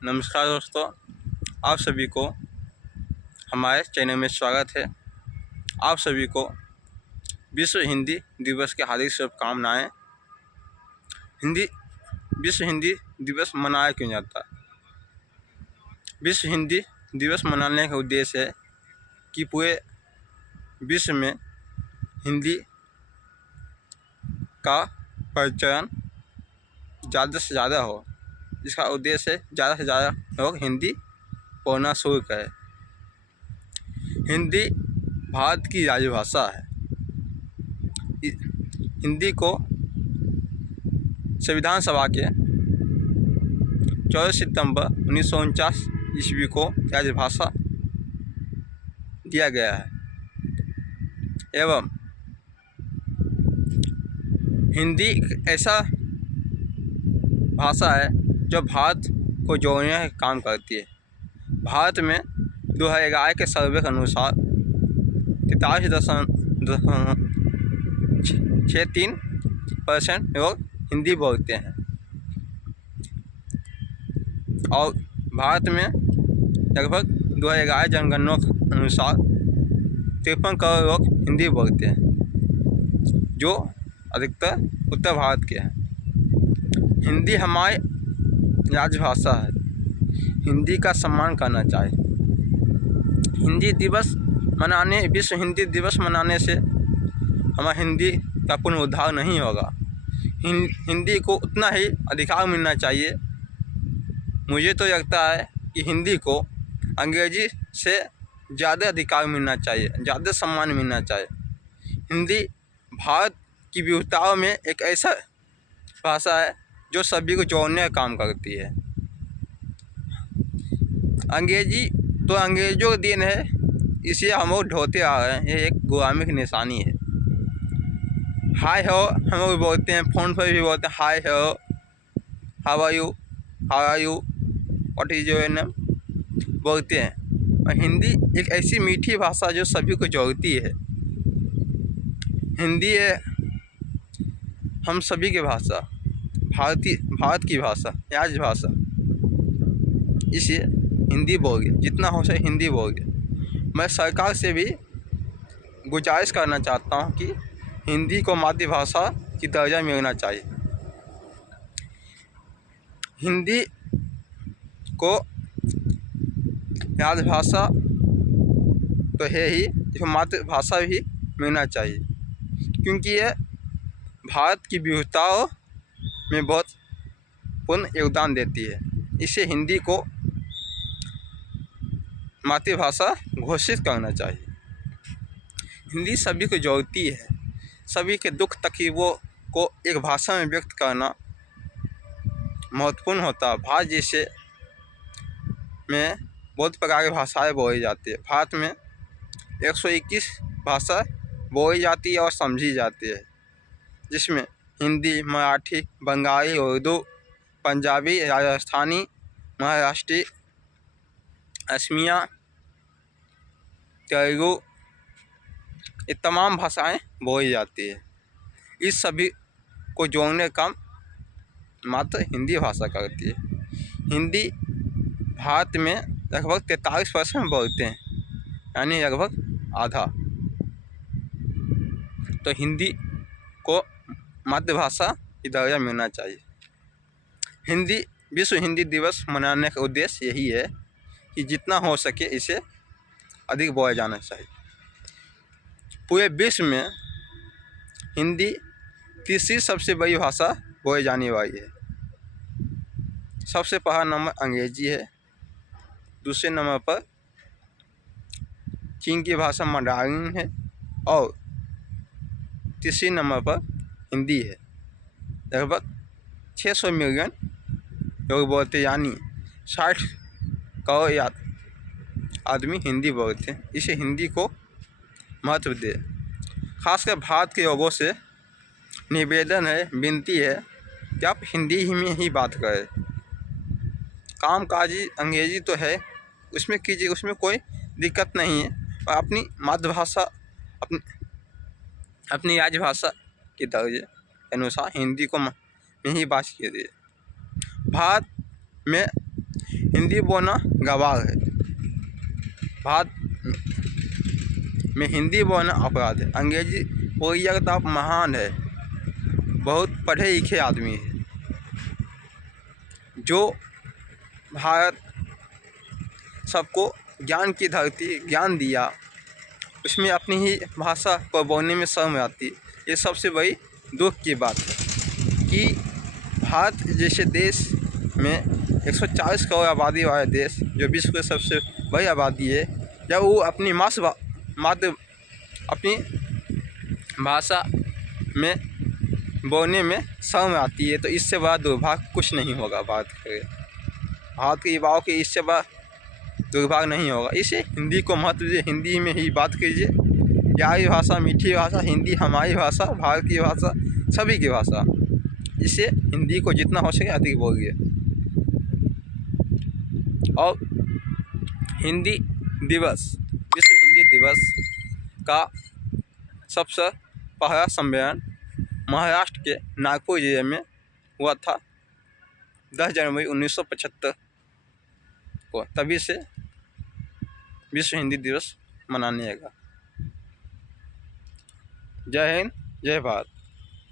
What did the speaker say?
नमस्कार दोस्तों, आप सभी को हमारे चैनल में स्वागत है। आप सभी को विश्व हिंदी दिवस की हार्दिक शुभकामनाएं। विश्व हिंदी दिवस मनाया क्यों जाता है? विश्व हिंदी दिवस मनाने का उद्देश्य है कि पूरे विश्व में हिंदी का प्रचलन ज़्यादा से ज़्यादा हो। इसका उद्देश्य है ज़्यादा से ज़्यादा लोग हिंदी बोलना शुरू करें। हिंदी भारत की राजभाषा है। हिंदी को संविधान सभा के 14 सितंबर 1949 ईस्वी को राजभाषा दिया गया है एवं हिंदी एक ऐसा भाषा है जो भारत को जोड़ने का काम करती है। भारत में 2011 के सर्वे के अनुसार 43.63% लोग हिंदी बोलते हैं और भारत में लगभग 2011 जनगणना के अनुसार 53 करोड़ लोग हिंदी बोलते हैं, जो अधिकतर उत्तर भारत के हैं। हिंदी हमारी राजभाषा है। हिंदी का सम्मान करना चाहिए। विश्व हिंदी दिवस मनाने से हमारा हिंदी का पुनरुद्धार नहीं होगा। हिंदी को उतना ही अधिकार मिलना चाहिए। मुझे तो लगता है कि हिंदी को अंग्रेजी से ज़्यादा अधिकार मिलना चाहिए, ज़्यादा सम्मान मिलना चाहिए। हिंदी भारत की विविधताओं में एक ऐसा भाषा है जो सभी को जोड़ने का काम करती है। अंग्रेजी तो अंग्रेजों का दिन है, इसे हम लोग ढोते आ रहे हैं। ये एक गुलामी की निशानी है। हाय हो हम लोग बोलते हैं, फ़ोन पर भी बोलते हैं हाय हो, how are you, what is your name बोलते हैं। और हिंदी एक ऐसी मीठी भाषा जो सभी को जोड़ती है। हिंदी है हम सभी की भाषा, भारत की भाषा, राजभाषा। इसलिए हिंदी बोलिए, जितना हो सके हिंदी बोलिए। मैं सरकार से भी गुजारिश करना चाहता हूँ कि हिंदी को मातृभाषा की दर्जा मिलना चाहिए। हिंदी को राजभाषा तो है ही, इसको मातृभाषा भी मिलना चाहिए, क्योंकि ये भारत की विविधताओं में बहुत पूर्ण योगदान देती है। इससे हिंदी को मातृभाषा घोषित करना चाहिए। हिंदी सभी को जोड़ती है। सभी के दुख तकलीफों को एक भाषा में व्यक्त करना महत्वपूर्ण होता है। भारत जैसे में बहुत प्रकार की भाषाएं बोली जाती है। भारत में 121 भाषा बोली जाती है और समझी जाती है, जिसमें हिंदी, मराठी, बंगाली, उर्दू, पंजाबी, राजस्थानी, महाराष्ट्री, असमिया, तेलुगु, ये तमाम भाषाएं बोली जाती है। इस सभी को जोड़ने का काम मात्र हिंदी भाषा करती है। हिंदी भारत में लगभग 43% बोलते हैं, यानी लगभग आधा। तो हिंदी को मातृभाषा की दर्जा मिलना चाहिए। विश्व हिंदी दिवस मनाने का उद्देश्य यही है कि जितना हो सके इसे अधिक बोला जाना चाहिए। पूरे विश्व में हिंदी तीसरी सबसे बड़ी भाषा बोली जाने वाली है। सबसे पहला नंबर अंग्रेजी है, दूसरे नंबर पर चीन की भाषा मंडारिन है और तीसरे नंबर पर हिंदी है। लगभग 600 मिलियन लोग बोलते, यानी 60 करोड़ आदमी हिंदी बोलते हैं। इसे हिंदी को महत्व दे। खासकर भारत के लोगों से निवेदन है, विनती है कि आप हिंदी ही में ही बात करें। कामकाजी अंग्रेजी तो है, उसमें कीजिए, उसमें कोई दिक्कत नहीं है। और अपनी मातृभाषा, अपनी राजभाषा के दर्जे के अनुसार हिंदी को में ही बात कीजिए। भारत में हिंदी बोलना गवार है। भारत में हिंदी बोलना अपराध है। अंग्रेजी बोलिए अगर तो आप महान है, बहुत पढ़े लिखे आदमी है। जो भारत सबको ज्ञान की धरती ज्ञान दिया, उसमें अपनी ही भाषा को बोलने में शर्म आती। ये सबसे बड़ी दुख की बात है कि भारत जैसे देश में 140 करोड़ आबादी वाला देश, जो विश्व की सबसे बड़ी आबादी है, जब वो अपनी अपनी भाषा में बोलने में शर्म आती है, तो इससे बड़ा दुर्भाग्य कुछ नहीं होगा। भारत के युवाओं के इससे बड़ा दुर्भाग्य नहीं होगा। इसे हिंदी को महत्व दीजिए, हिंदी में ही बात कीजिए। प्यारी भाषा, मीठी भाषा, हिंदी हमारी भाषा, भारत की भाषा, सभी की भाषा। इसे हिंदी को जितना हो सके अधिक बोलिए। और हिंदी दिवस, विश्व हिंदी दिवस का सबसे पहला सम्मेलन महाराष्ट्र के नागपुर जिले में हुआ था 10 जनवरी 1975 को। तभी से विश्व हिंदी दिवस मनाने लगा। जय हिंद, जय भारत।